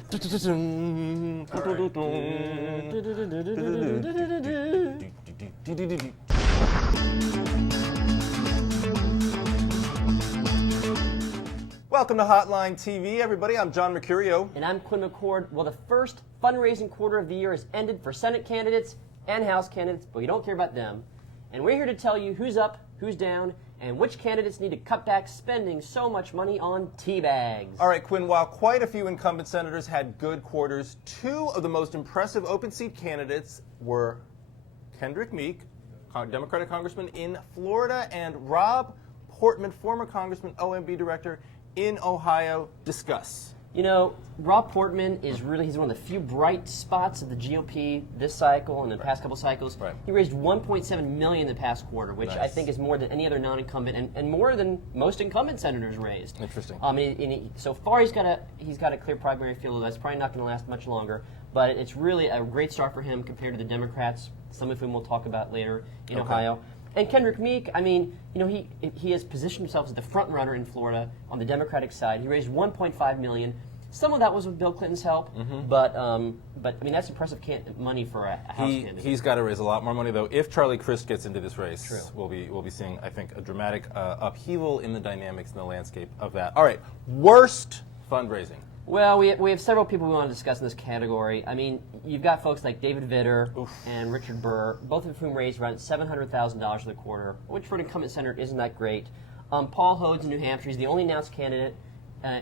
Welcome to Hotline TV, everybody. I'm John Mercurio. And I'm Quinn McCord. Well, the first fundraising quarter of the year has ended for Senate candidates and House candidates, but we don't care about them. And we're here to tell you who's up, who's down, and which candidates need to cut back spending so much money on tea bags. All right, Quinn, while quite a few incumbent senators had good quarters, two of the most impressive open seat candidates were Kendrick Meek, Democratic congressman in Florida, and Rob Portman, former congressman, OMB director in Ohio. Discuss. You know, Rob Portman is he's one of the few bright spots of the GOP this cycle and the past couple cycles. Right. He raised $1.7 million in the past quarter, which I think is more than any other non-incumbent and more than most incumbent senators raised. Interesting. So far he's got a clear primary field that's probably not going to last much longer, but it's really a great start for him compared to the Democrats, some of whom we'll talk about later in Ohio. And Kendrick Meek, I mean, you know, he has positioned himself as the front runner in Florida on the Democratic side. He raised $1.5 million. Some of that was with Bill Clinton's help, but I mean that's impressive money for a House candidate. He's got to raise a lot more money though. If Charlie Crist gets into this race, we'll be seeing, I think, a dramatic upheaval in the dynamics and the landscape of that. All right, worst fundraising. Well, we have several people we want to discuss in this category. I mean, you've got folks like David Vitter and Richard Burr, both of whom raised around $700,000 for the quarter, which for an incumbent senator isn't that great. Paul Hodes in New Hampshire, he's the only announced candidate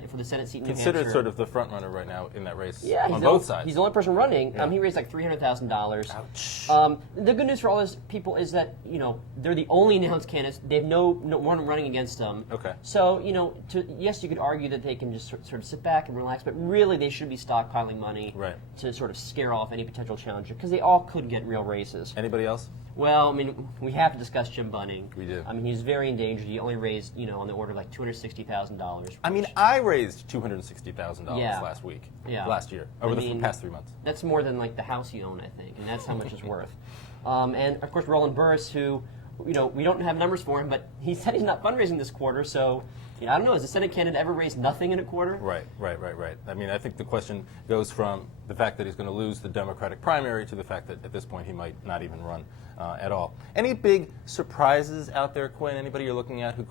for the Senate seat in New Hampshire. Considered sort of the front runner right now in that race on both sides. He's the only person running. He raised like $300,000. Ouch. The good news for all those people is that, you know, they're the only announced candidates. They have no one running against them. Okay. So, you know, yes, you could argue that they can just sort of sit back and relax, but really they should be stockpiling money to sort of scare off any potential challenger because they all could get real races. Anybody else? Well, I mean, we have to discuss Jim Bunning. We do. I mean, he's very endangered. He only raised, you know, on the order of like $260,000. I mean, I raised $260,000 last year, over the past 3 months. That's more than like the house you own, I think, and that's how much it's worth. And of course, Roland Burris, who, you know, we don't have numbers for him, but he said he's not fundraising this quarter, so. You know, I don't know, has the Senate candidate ever raised nothing in a quarter? Right. I mean, I think the question goes from the fact that he's going to lose the Democratic primary to the fact that at this point he might not even run at all. Any big surprises out there, Quinn? Anybody you're looking at who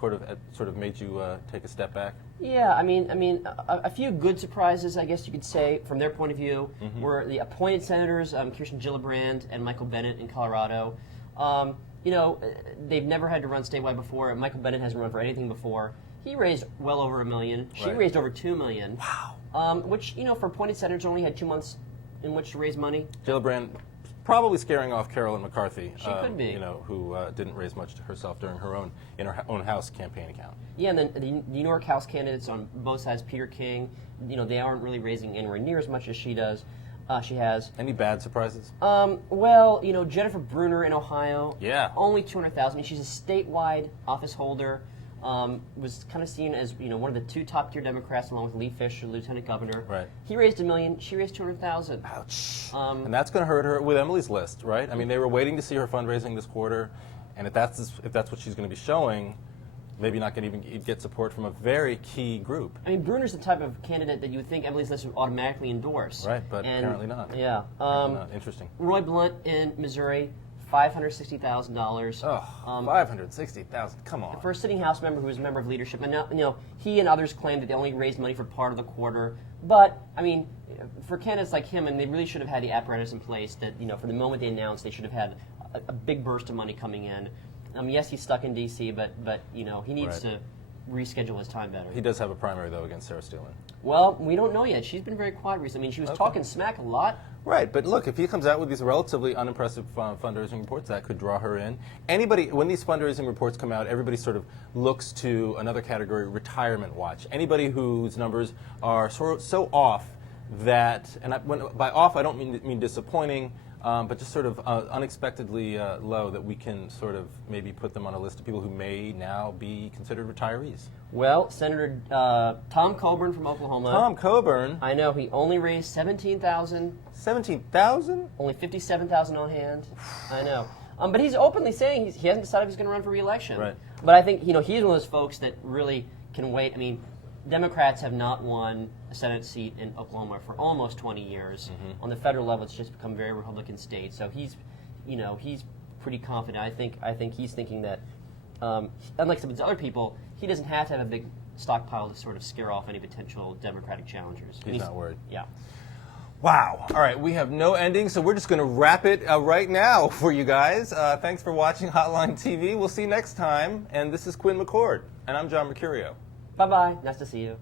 sort of made you take a step back? Yeah, I mean, a few good surprises, I guess you could say, from their point of view, were the appointed senators, Kirsten Gillibrand and Michael Bennet in Colorado. You know, they've never had to run statewide before. Michael Bennet hasn't run for anything before. He raised well over $1 million. She raised over $2 million. Wow. Which, you know, for appointed senators only had 2 months in which to raise money. Gillibrand probably scaring off Carolyn McCarthy. She could be. You know, who didn't raise much to herself during her own House campaign account. Yeah, and then the New York House candidates on both sides, Peter King, you know, they aren't really raising anywhere near as much as she does. She has. Any bad surprises? Well, you know, Jennifer Bruner in Ohio. Yeah. Only $200,000. I mean, she's a statewide office holder. Was kind of seen as, you know, one of the two top-tier Democrats, along with Lee Fisher, lieutenant governor. Right. He raised $1 million. She raised $200,000. Ouch. And that's going to hurt her with Emily's list, right? I mean, they were waiting to see her fundraising this quarter, and if that's what she's going to be showing, maybe not going to even get support from a very key group. I mean, Bruner's the type of candidate that you would think Emily's list would automatically endorse. Right, but apparently not. Yeah. Interesting. Roy Blunt in Missouri. $560,000. Oh, $560,000! Come on. For a sitting House member who was a member of leadership, and now, you know, he and others claim that they only raised money for part of the quarter. But I mean, for candidates like him, and they really should have had the apparatus in place that, you know, from the moment they announced, they should have had a big burst of money coming in. Yes, he's stuck in D.C., but you know, he needs to reschedule his time better. He does have a primary though against Sarah Steelman. Well, we don't know yet. She's been very quiet recently. I mean, she was talking smack a lot. Right, but look, if he comes out with these relatively unimpressive fundraising reports, that could draw her in. When these fundraising reports come out, everybody sort of looks to another category, retirement watch. Anybody whose numbers are so off that, and by off I don't mean disappointing, but just sort of unexpectedly low, that we can sort of maybe put them on a list of people who may now be considered retirees. Well, Senator Tom Coburn from Oklahoma. Tom Coburn? I know, he only raised $17,000. $17,000? Only $57,000 on hand. I know. But he's openly saying he hasn't decided if he's going to run for re-election. Right. But I think, you know, he's one of those folks that really can wait. I mean, Democrats have not won a Senate seat in Oklahoma for almost 20 years. On the federal level, it's just become a very Republican state. So he's pretty confident. I think he's thinking that, unlike some of these other people, he doesn't have to have a big stockpile to sort of scare off any potential Democratic challengers. He's not worried. Yeah. Wow. All right, we have no ending, so we're just going to wrap it right now for you guys. Thanks for watching Hotline TV. We'll see you next time. And this is Quinn McCord, and I'm John Mercurio. Bye-bye. Nice to see you.